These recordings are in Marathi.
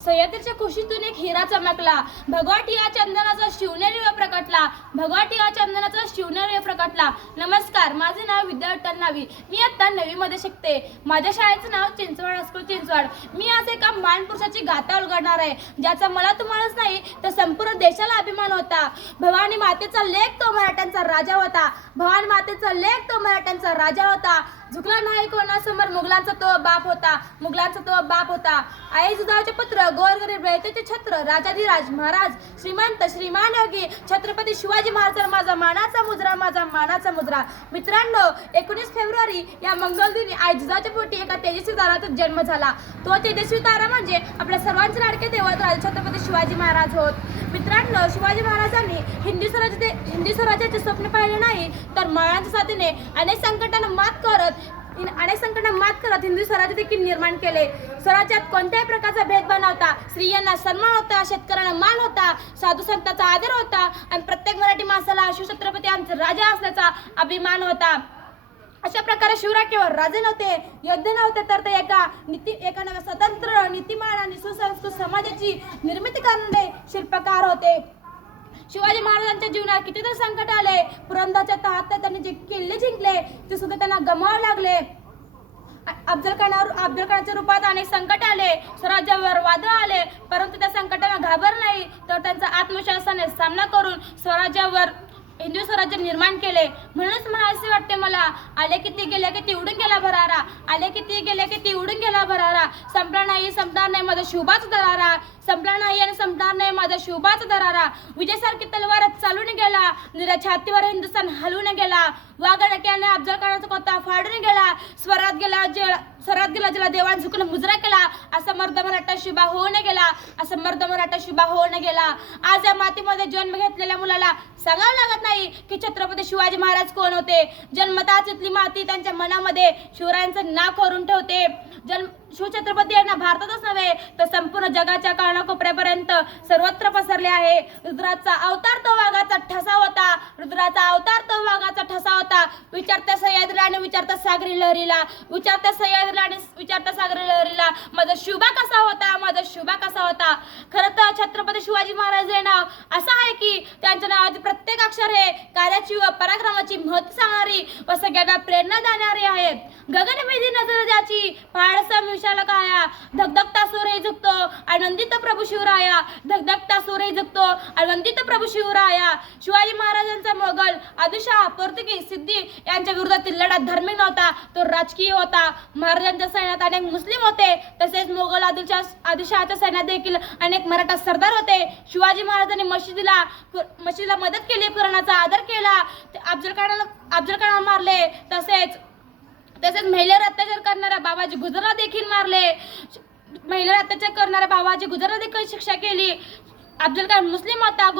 सह्याद्रीच्या कुशीतून एक हिरा चमकला, भगवाटी या चंदनाचा शिवनेरी प्रकटला, भगवाटी या चंदनाचा शिवनेरी प्रकटला. नमस्कार, माझे नाव विद्या विठ्ठल नावी. मी आता 9वी मध्ये शिकते. माझ्या शाळेचं नाव चिंचवड हायस्कूल चिंचवड. मी आज एका महापुरुषाची गाथा उलगडणार आहे, ज्याचा मला तुम्हालाच नाही तर संपूर्ण देशाला अभिमान होता. भवानी मातेचा लेक तो मराठ्यांचा राजा होता. भवानी मातेचा लेक तो मराठ्यांचा राजा होता. झुकला नाही कोणासमोर, मुघलांचा तो बाप होता. मुघलांचा तो बाप होता. आई जिजाऊचे पुत्र, गोरगरीब रयतेचे छत्र, राजाधिराज महाराज श्रीमंत श्रीमान योगी छत्रपती शिवाजी महाराज माझा मानाचा मुजरा, माझा मानाचा मुजरा. मित्रांनो, 19 फेब्रुवारी या मंगळदिनी आई जिजाऊच्या पोटी एका तेजस्वी ताराचा जन्म झाला. तो तेजस्वी तारा म्हणजे आपल्या सर्वांचे लाडके दैवत राजे छत्रपती शिवाजी महाराज होत. मित्रांनो, शिवाजी महाराजांनी हिंदी स्वराज्याचे स्वप्न पाहिले नाही, तर मराठ्यांच्या साथीने अनेक संकटांना मात करत हिंदू स्वराज्य देखील निर्माण केले. स्वराज्यात कोणत्याही प्रकारचा भेदभाव नव्हता. स्त्रियांना सन्मान होता, शेतकऱ्यांना मान होता, साधू संतांचा आदर होता आणि प्रत्येक मराठी माणसाला शिवछत्रपती आमचा राजा असल्याचा अभिमान होता. अशा प्रकारे शिवरायांवर राजे नव्हते, योद्धे नव्हते, तर ते एका नव्या स्वतंत्र, नीतिमान आणि सुसंस्कृत समाजाची निर्मिती करणारे शिल्पकार होते. शिवाजी महाराजांच्या जीवनात कितीतरी संकट आले. पुरंदरच्या तहात त्यांनी जे किल्ले जिंकले ते सुद्धा त्यांना गमावावे लागले. अफजलखानाच्या रूपात अनेक संकट आले, स्वराज्यावर वादळ आले, परंतु त्या संकटांना घाबरले नाही, तर त्यांचा आत्मविश्वासाने सामना करून हिंदू स्वराज्य निर्माण केले. म्हणूनच मला असे वाटते, मला आले की ती गेले की ती उडून गेला भरारा, आले की ती गेले की ती उडून गेला भरारा. संपला नाही संपणार नाही माझा शिवबाचा दरारा, संपला नाही आणि संपणार नाही माझा शिवबाचा दरारा. विजयसारखी तलवार चालून गेला, निरा छातीवर हिंदुस्थान हलवून गेला. वाघनक्याने अफजलखानाचा कोता फाडून गेला. स्वरात गेला ज्याला देवान झुकून मुजरा केला, असा मर्द मराठा शिबा होऊन गेला, असा मर्द मराठा शिबा होऊन गेला. आज या मातीमध्ये जन्म घेतलेल्या मुलाला सांगावं लागत नाही की छत्रपती शिवाजी महाराज कोण होते. जन्मताच इथली माती त्यांच्या मनामध्ये शिवरायांचं नाव करून ठेवते. शिवछत्रपती यांना भारतातच नव्हे तर संपूर्ण जगाच्या कानाकोपऱ्यापर्यंत सर्वत्र पसरले आहे. रुद्राचा अवतार तो वाघाचा ठसा होता, रुद्राचा अवतार तो वाघाचा ठसा होता. विचारता सह्याद्रीला आणि विचारता सागरी लहरीला, विचारता सह्याद्रीला आणि विचारता सागरी लहरीला, माझा शिवबा कसा होता, माझा शिवबा कसा होता. खरं तर छत्रपती शिवाजी महाराज हे नाव असं आहे की त्यांच्या नावाचे प्रत्येक अक्षर हे कार्याची व पराक्रमाची महत्त्व सांगणारी व सगळ्यांना प्रेरणा देणारी आहे. गगनभेदी नजर ज्याची, पहाडसा विशाल काया, धगधगता सूर्य झुकतो आनंदित प्रभू शिवराया, धगधगता सूर्य झुकतो आनंदित प्रभू शिवराया. शिवाजी महाराजांचा मोगल आदिलशाह पोर्तुगीज सिद्धी यांच्या विरोधातील लढा धार्मिक नव्हता, तो राजकीय होता. महाराजांच्या सैन्यात अनेक मुस्लिम होते, तसेच मोगल आदिलशहाच्या सैन्यात देखील अनेक मराठा सरदार होते. शिवाजी महाराजांनी मशिदीला मदत केली, कुराणाचा आदर केला, अफजलखानाला मारले, तसेच महिलेवर अत्याचार करणाऱ्या बाबाजी गुजरला देखील मारले. महिलेवर अत्याचार करणाऱ्या बाबाजी गुजरला देखील शिक्षा केली. अफजलखान मुस्लिम होता,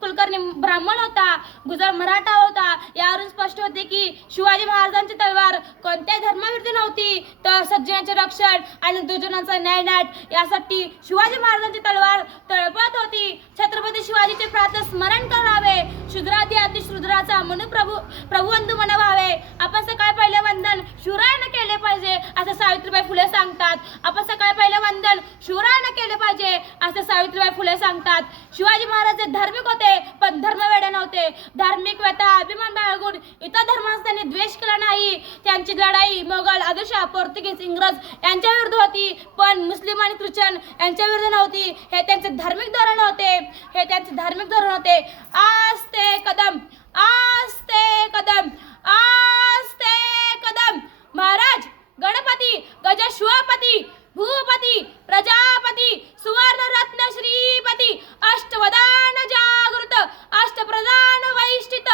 कुलकर्णी ब्राह्मण होता, गुजर मराठा होता. यावरून स्पष्ट होते की शिवाजी महाराजांची तलवार कोणत्याही धर्माविरुद्ध नव्हती, तर सज्जनाचे रक्षण आणि दुर्जनांचा न्यायनाट यासाठी शिवाजी महाराजांची तलवार तळपत होती. छत्रपती शिवाजीचे प्रातः स्मरण करावे, शूद्रादी आधी शूद्राचा प्रभुवंदू मनवावे. आपण सकाळी पहिले वंदन शिवरायांना केले पाहिजे असं सावित्रीबाई फुले सांगतात. आपण सकाळी पहिले वंदन शिवरायांना केले पाहिजे असं सावित्रीबाई फुले सांगतात. शिवाजी महाराज धार्मिक होते, पण धर्मवेडे नव्हते. धार्मिक व्यथा अभिमान बाळगून इतर धर्मांचा त्यांनी द्वेष केला नाही. त्यांची लढाई मोगल आदिलशाह पोर्तुगीज इंग्रज यांच्या विरुद्ध होती, पण मुस्लिम आणि ख्रिश्चन यांच्या विरुद्ध नव्हती. हे त्यांचे धार्मिक धोरण होते. आस्ते कदम, आस्ते कदम, आस्ते कदम. महाराज गणपती गजशिवपती भूपती प्रजापती सुवर्ण रत्न श्रीपती अष्टवदान जागृत अष्टप्रधान वैष्ठित